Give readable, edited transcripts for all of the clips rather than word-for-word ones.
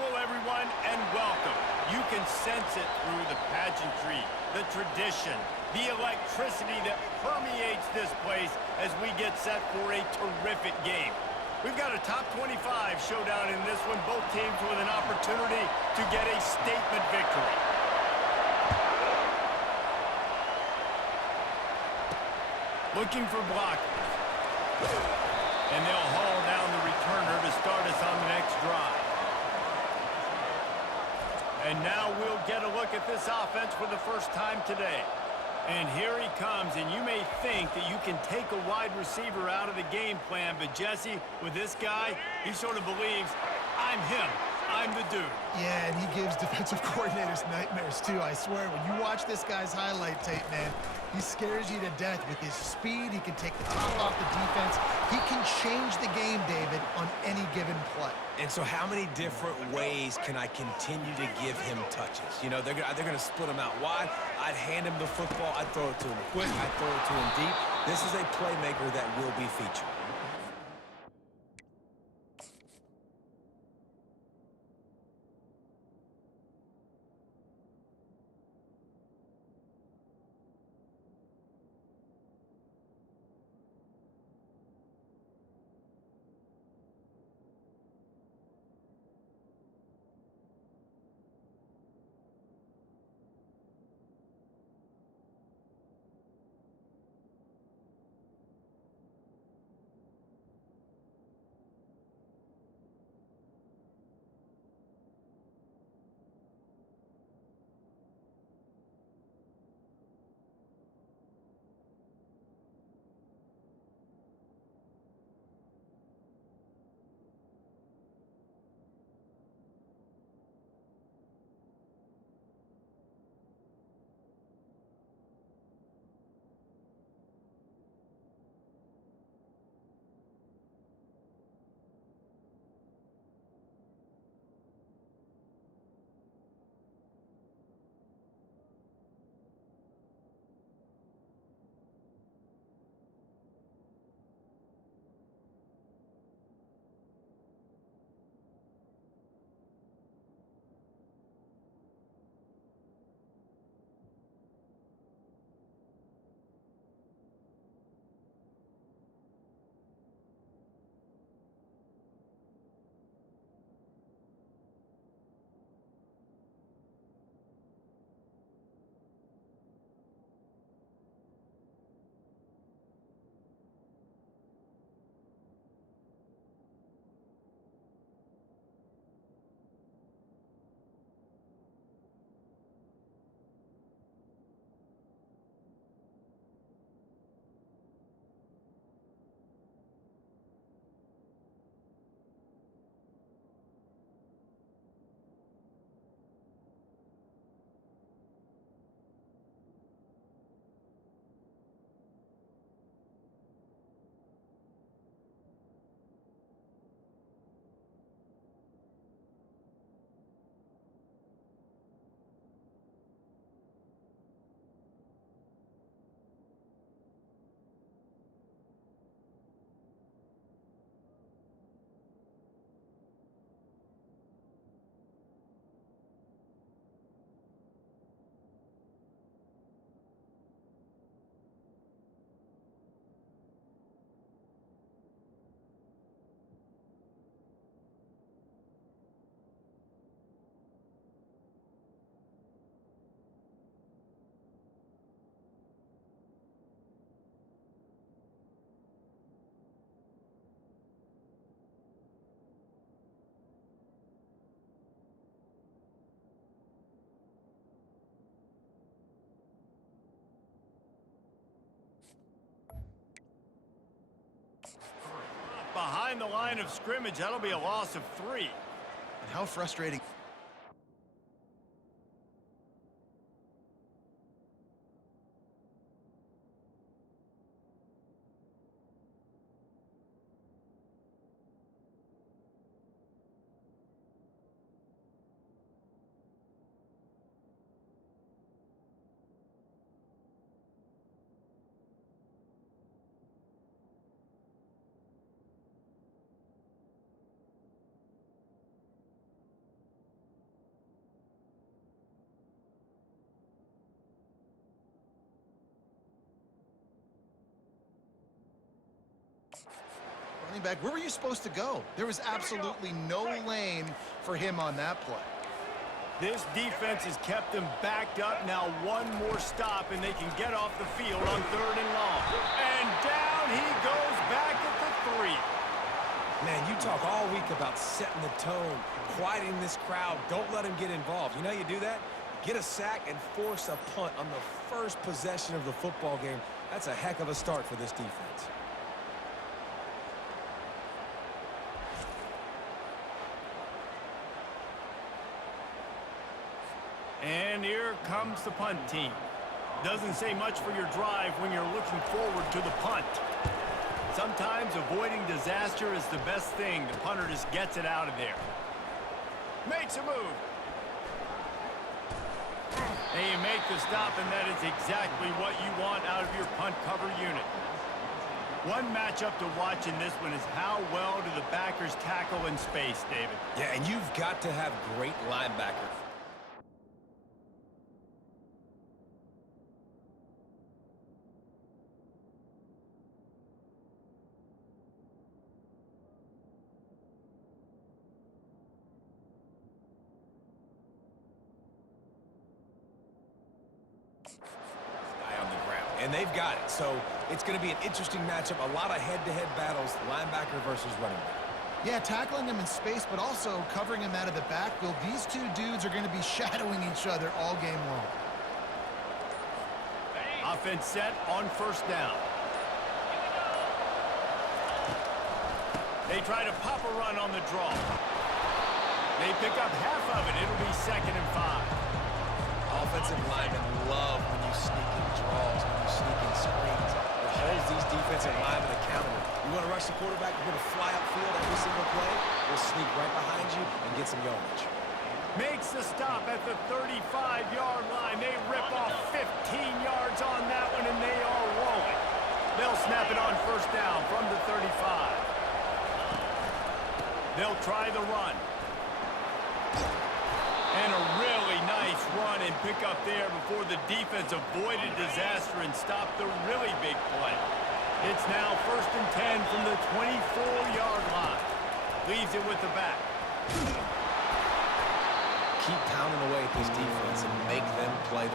Hello, everyone, and welcome. You can sense it through the pageantry, the tradition, the electricity that permeates this place as we get set for a terrific game. We've got a top 25 showdown in this one, both teams with an opportunity to get a statement victory. Looking for blockers. And they'll haul down the returner to start us on the next drive. And now we'll get a look at this offense for the first time today. And here he comes, and you may think that you can take a wide receiver out of the game plan, but Jesse, with this guy, he sort of believes, I'm him. I'm the dude. Yeah, and he gives defensive coordinators nightmares, too, I swear. When you watch this guy's highlight tape, man, he scares you to death with his speed. He can take the top off the defense. He can change the game, David, on any given play. And so how many different ways can I continue to give him touches? You know, they're going to split him out wide. I'd hand him the football. I'd throw it to him quick. I'd throw it to him deep. This is a playmaker that will be featured. Behind the line of scrimmage, that'll be a loss of 3. And how frustrating. Running back, where were you supposed to go? There was absolutely no lane for him on that play. This defense has kept them backed up. Now one more stop, and they can get off the field on 3rd and long. And down he goes back at the 3. Man, you talk all week about setting the tone, quieting this crowd. Don't let him get involved. You know how you do that? Get a sack and force a punt on the first possession of the football game. That's a heck of a start for this defense. And here comes the punt team. Doesn't say much for your drive when you're looking forward to the punt. Sometimes avoiding disaster is the best thing. The punter just gets it out of there. Makes a move. And you make the stop, and that is exactly what you want out of your punt cover unit. One matchup to watch in this one is how well do the backers tackle in space, David. Yeah, and you've got to have great linebackers. And they've got it. So it's going to be an interesting matchup. A lot of head-to-head battles, linebacker versus running back. Yeah, tackling him in space, but also covering him out of the backfield. These two dudes are going to be shadowing each other all game long. Offense set on 1st down. They try to pop a run on the draw. They pick up half of it. It'll be 2nd and 5. Offensive linemen love when you sneak in draws, when you sneak in screens. It holds these defensive linemen accountable. You want to rush the quarterback, you're going to fly upfield every single play. We'll sneak right behind you and get some yardage. Makes the stop at the 35-yard line. They rip off 15 yards on that one, and they are rolling. They'll snap it on 1st down from the 35. They'll try the run. And a really nice run and pick up there before the defense avoided disaster and stopped the really big play. It's now 1st and 10 from the 24-yard line. Leaves it with the back. Keep pounding away at this defense and make them play.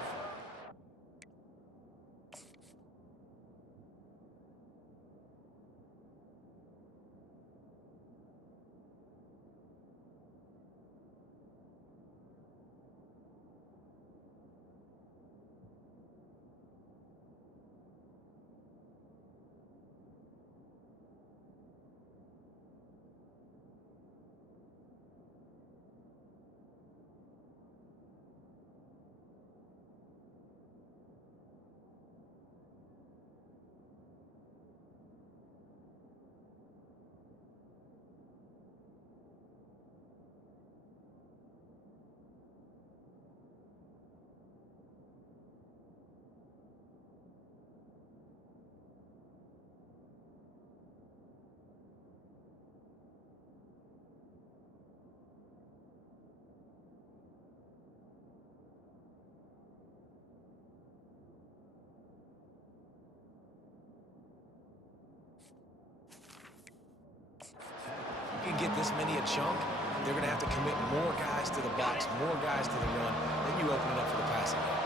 Get this many a chunk, they're going to have to commit more guys to the box, more guys to the run. Then you open it up for the passing game.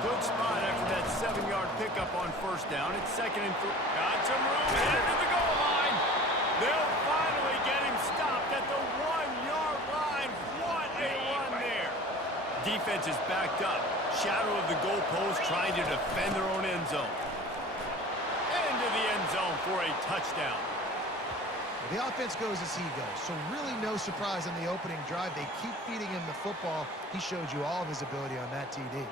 Good spot after that 7-yard pickup on 1st down. It's 2nd and 3. Got some room, headed to the goal line. They'll finally get him stopped at the 1-yard line. What a run there. Defense is backed up. Shadow of the goalpost trying to defend their own end zone. Into the end zone for a touchdown. The offense goes as he goes, so really no surprise on the opening drive. They keep feeding him the football. He showed you all of his ability on that TD.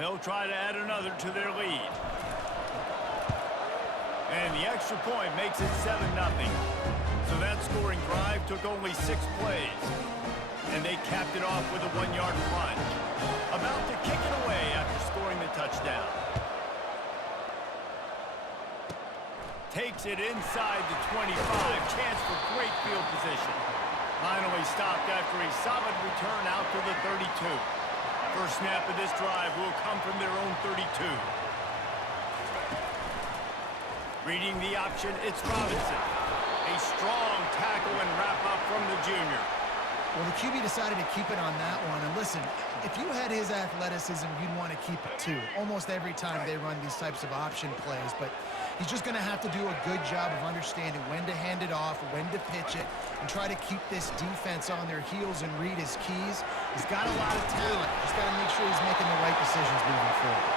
They'll try to add another to their lead. And the extra point makes it 7-0. So that scoring drive took only 6 plays. And they capped it off with a 1-yard plunge. About to kick it away after scoring the touchdown. Takes it inside the 25. Chance for great field position. Finally stopped after a solid return out to the 32. First snap of this drive will come from their own 32. Reading the option, it's Robinson. A strong tackle and wrap-up from the junior. Well, the QB decided to keep it on that one. And listen, if you had his athleticism, you'd want to keep it too. Almost every time they run these types of option plays. But he's just going to have to do a good job of understanding when to hand it off, when to pitch it, and try to keep this defense on their heels and read his keys. He's got a lot of talent. Just got to make sure he's making the right decisions moving forward.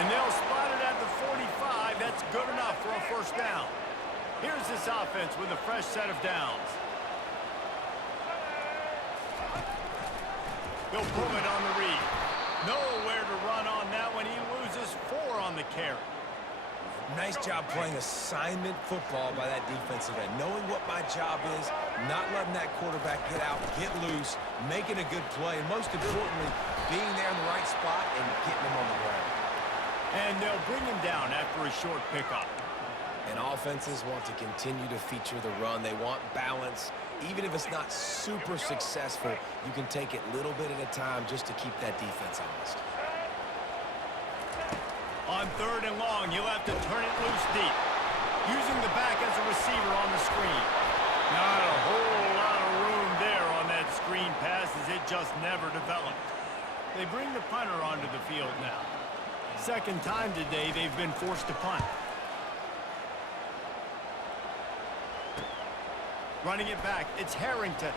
And they'll spot it at the 45. That's good enough for a first down. Here's this offense with a fresh set of downs. They'll pull it on the read. Nowhere to run on that one. He loses 4 on the carry. Nice job playing assignment football by that defensive end. Knowing what my job is, not letting that quarterback get out, get loose, making a good play, and most importantly, being there in the right spot and getting him on the ground. And they'll bring him down after a short pickup. And offenses want to continue to feature the run. They want balance. Even if it's not super successful, you can take it little bit at a time just to keep that defense honest. On 3rd and long, you'll have to turn it loose deep. Using the back as a receiver on the screen. Not a whole lot of room there on that screen pass as it just never developed. They bring the punter onto the field now. Second time today they've been forced to punt. Running it back, it's Harrington.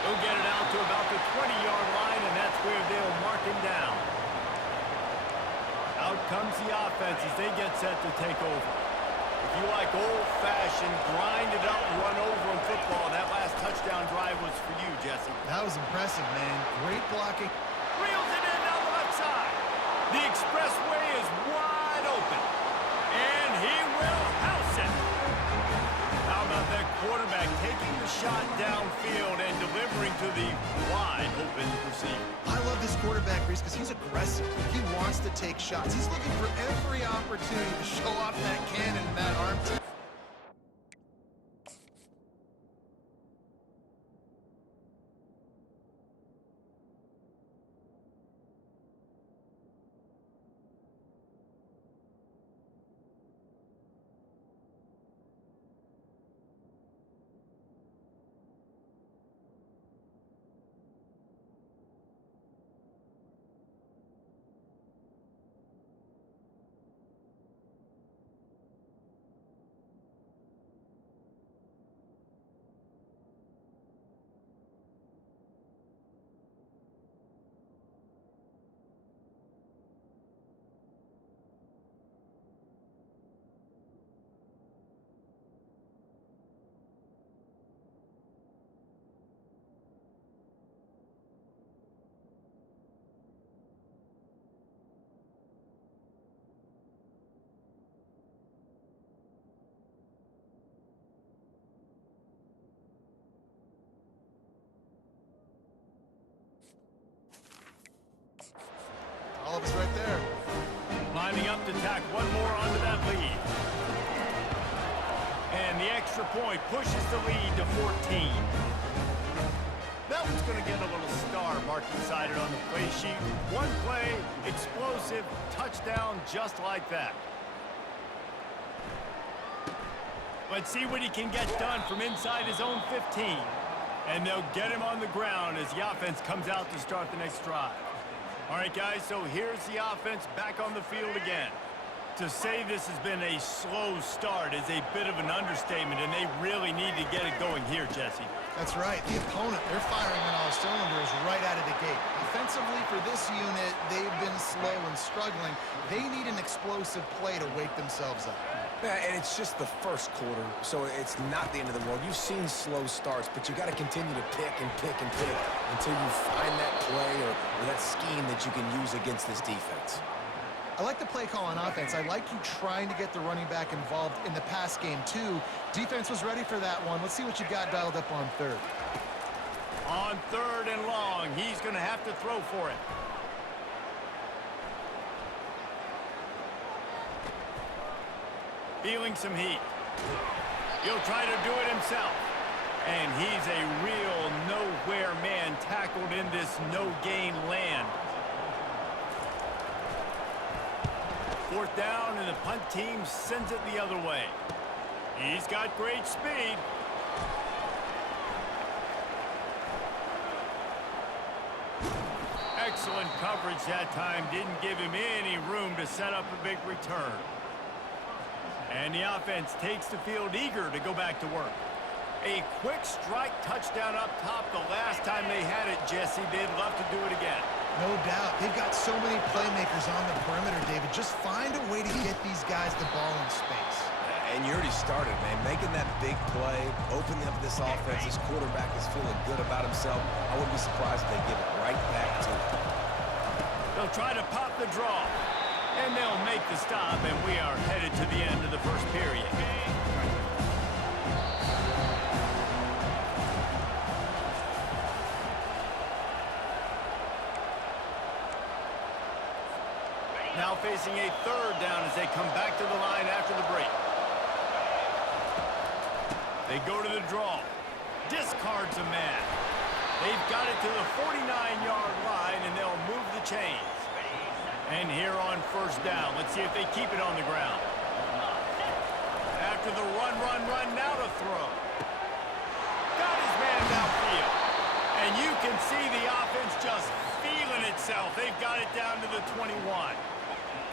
He'll get it out to about the 20-yard line, and that's where they'll mark him down. Out comes the offense as they get set to take over. If you like old-fashioned, grind-it-up, run-over in football, that last touchdown drive was for you, Jesse. That was impressive, man. Great blocking. Reels it in down the left side. The expressway is wide open. And he will house it. How about that quarterback taking the shot downfield and delivering to the wide-open receiver? I love this quarterback, Reese, because he's aggressive. He wants to take shots. He's looking for every opportunity to show off that cannon and that arm. All of us right there. Lining up to tack one more onto that lead. And the extra point pushes the lead to 14. That one's going to get a little star marked beside it on the play sheet. One play, explosive, touchdown just like that. Let's see what he can get done from inside his own 15. And they'll get him on the ground as the offense comes out to start the next drive. All right, guys, so here's the offense back on the field again. To say this has been a slow start is a bit of an understatement, and they really need to get it going here, Jesse. That's right. The opponent, they're firing on all cylinders right out of the gate. Offensively, for this unit, they've been slow and struggling. They need an explosive play to wake themselves up. Yeah, and it's just the first quarter, so it's not the end of the world. You've seen slow starts, but you got to continue to pick and pick and pick until you find that play or that scheme that you can use against this defense. I like the play call on offense. I like you trying to get the running back involved in the pass game, too. Defense was ready for that one. Let's see what you got dialed up on third. On third and long, he's going to have to throw for it. Feeling some heat. He'll try to do it himself. And he's a real nowhere man tackled in this no-gain land. Fourth down, and the punt team sends it the other way. He's got great speed. Excellent coverage that time. Didn't give him any room to set up a big return. And the offense takes the field eager to go back to work. A quick strike touchdown up top the last time they had it, Jesse. They'd love to do it again. No doubt. They've got so many playmakers on the perimeter, David. Just find a way to get these guys the ball in space. And you already started, man. Making that big play, opening up this offense. This quarterback is feeling good about himself. I wouldn't be surprised if they give it right back to him. They'll try to pop the draw. And they'll make the stop, and we are headed to the end of the first period. Now facing a third down as they come back to the line after the break. They go to the draw. Discards a man. They've got it to the 49-yard line, and they'll move the chains. And here on first down, let's see if they keep it on the ground. After the run, now to throw. Got his man downfield. And you can see the offense just feeling itself. They've got it down to the 21.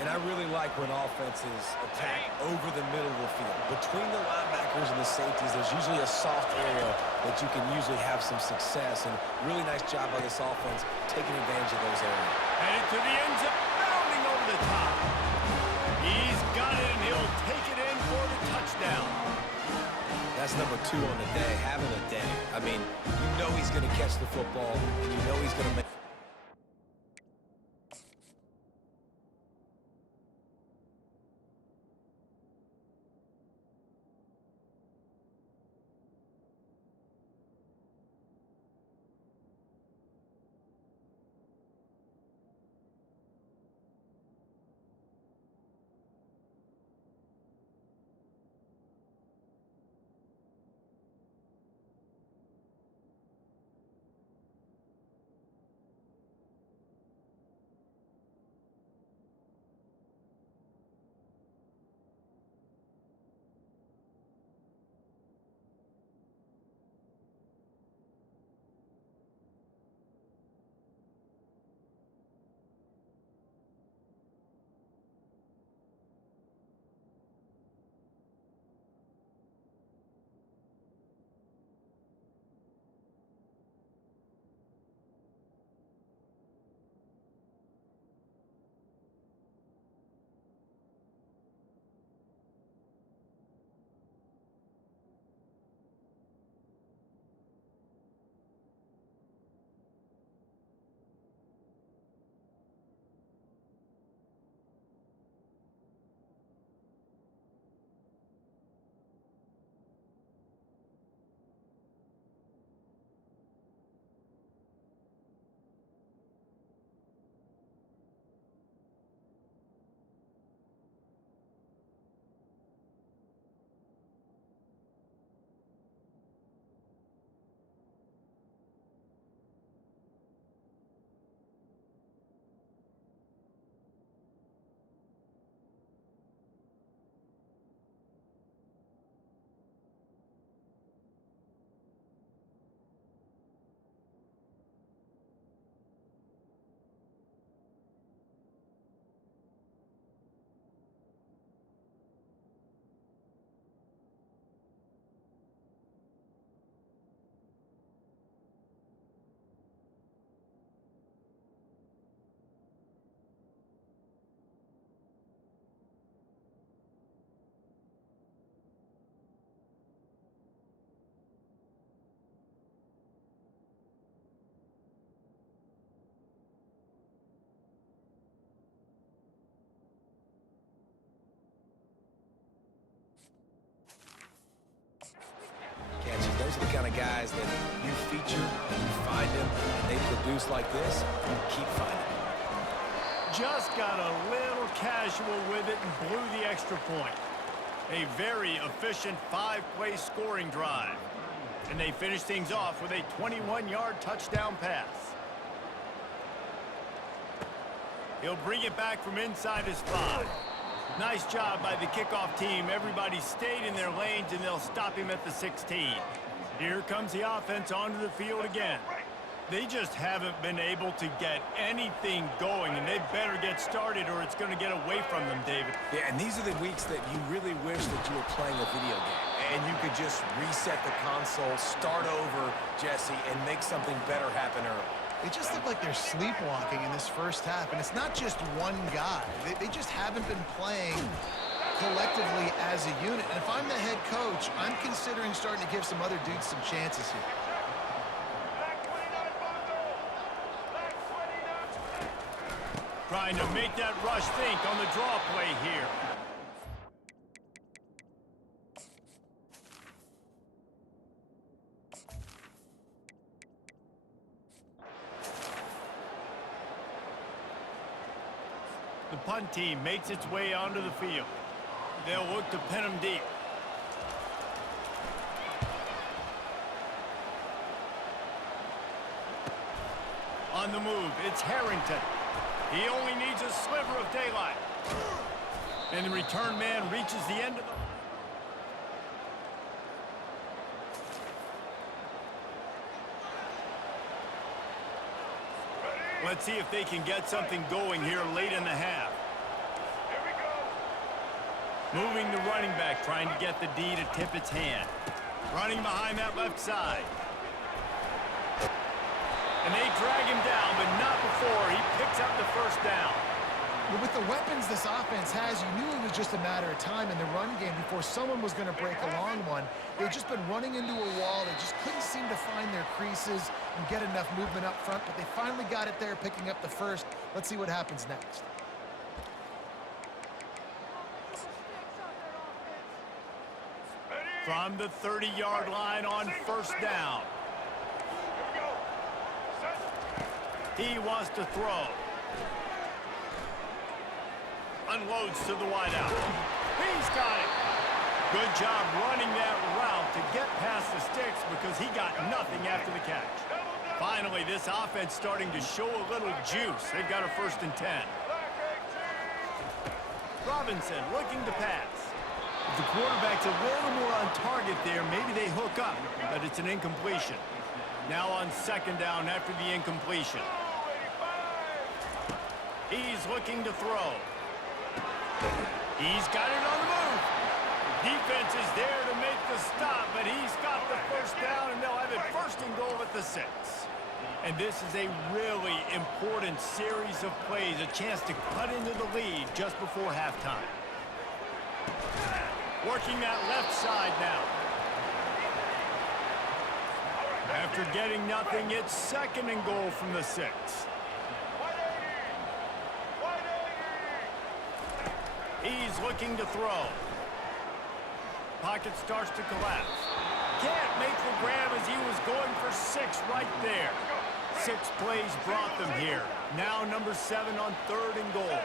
And I really like when offenses attack over the middle of the field. Between the linebackers and the safeties, there's usually a soft area that you can usually have some success. And really nice job by this offense taking advantage of those areas. Headed to the end zone, bounding over the top. He's got it, and he'll take it in for the touchdown. That's number 2 on the day, having a day. I mean, you know he's going to catch the football, and you know he's going to make kind of guys that you feature, and you find them, and they produce like this, you keep finding them. Just got a little casual with it and blew the extra point. A very efficient 5-play scoring drive. And they finish things off with a 21-yard touchdown pass. He'll bring it back from inside his 5. Nice job by the kickoff team. Everybody stayed in their lanes, and they'll stop him at the 16. Here comes the offense onto the field again. They just haven't been able to get anything going, and they better get started or it's going to get away from them, David. Yeah, and these are the weeks that you really wish that you were playing a video game, and you could just reset the console, start over, Jesse, and make something better happen early. They just look like they're sleepwalking in this first half, and it's not just one guy. They just haven't been playing collectively as a unit. And if I'm the head coach, I'm considering starting to give some other dudes some chances here. Trying to make that rush think on the draw play here. The punt team makes its way onto the field. They'll look to pin him deep. On the move, it's Harrington. He only needs a sliver of daylight. And the return man reaches the end of the... Let's see if they can get something going here late in the half. Moving the running back, trying to get the D to tip its hand. Running behind that left side. And they drag him down, but not before he picks up the first down. But with the weapons this offense has, you knew it was just a matter of time in the run game before someone was going to break a long one. They've just been running into a wall. They just couldn't seem to find their creases and get enough movement up front, but they finally got it there, picking up the first. Let's see what happens next. From the 30-yard line on first down. He wants to throw. Unloads to the wideout. He's got it. Good job running that route to get past the sticks because he got nothing after the catch. Finally, this offense starting to show a little juice. They've got a 1st and 10. Robinson looking to pass. If the quarterback's a little more on target there, maybe they hook up, but it's an incompletion. Now on 2nd down after the incompletion. He's looking to throw. He's got it on the move. Defense is there to make the stop, but he's got the 1st down, and they'll have it 1st and goal at the 6. And this is a really important series of plays, a chance to cut into the lead just before halftime. Working that left side now. After getting nothing, it's 2nd and goal from the 6. He's looking to throw. Pocket starts to collapse. Can't make the grab as he was going for 6 right there. 6 plays brought them here. Now number 7 on 3rd and goal.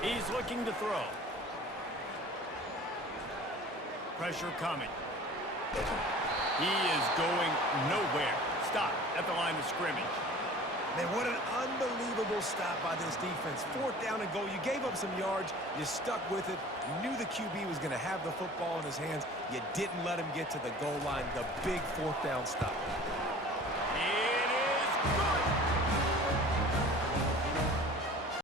He's looking to throw. Pressure coming. He is going nowhere. Stop at the line of scrimmage. Man, what an unbelievable stop by this defense. 4th down and goal. You gave up some yards. You stuck with it. You knew the QB was going to have the football in his hands. You didn't let him get to the goal line. The big 4th down stop. It is good.